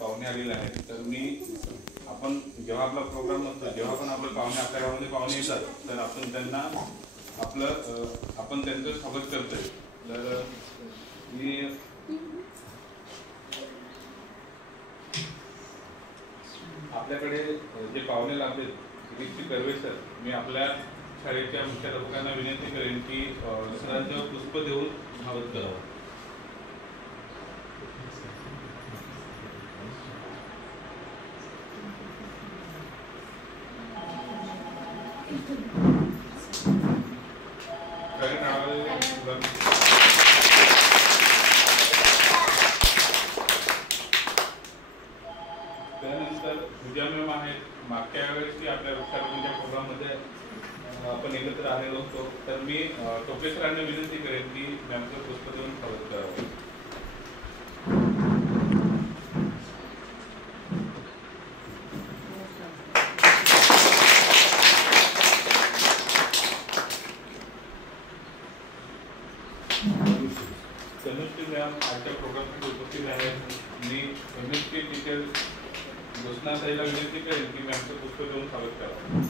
पाहुणे आलेले आहेत, तर आपण जेव्हा आपला प्रोग्राम नसतो, जेव्हा पण आपले पाहुणे आपल्या गावामध्ये पाहुणे येतात, तर आपण त्यांना आपण त्यांचं स्वागत करतोय. तर मी आपल्याकडे जे पाहुणे लागले श्री कर्वे सर, मी आपल्या शाळेच्या मुख्याध्यापकांना विनंती करेन की सरांचं पुष्प देऊन स्वागत करावं. त्यानंतर पूजा मॅम आहेत. मागच्या वेळेस आपल्या वृक्षारोपणच्या प्रोग्राममध्ये आपण एकत्र आलेलो होतो, तर मी टोपे सरांना विनंती करेन की मॅमचं पुष्प देऊन स्वागत करावं. तनुश्री मॅम आजच्या प्रोग्रामसाठी उपस्थित आहेत. मी एमएसटी टीचर घोषणा ताईला विनंती करेन की मॅमचं पुष्प देऊन स्वागत करावं.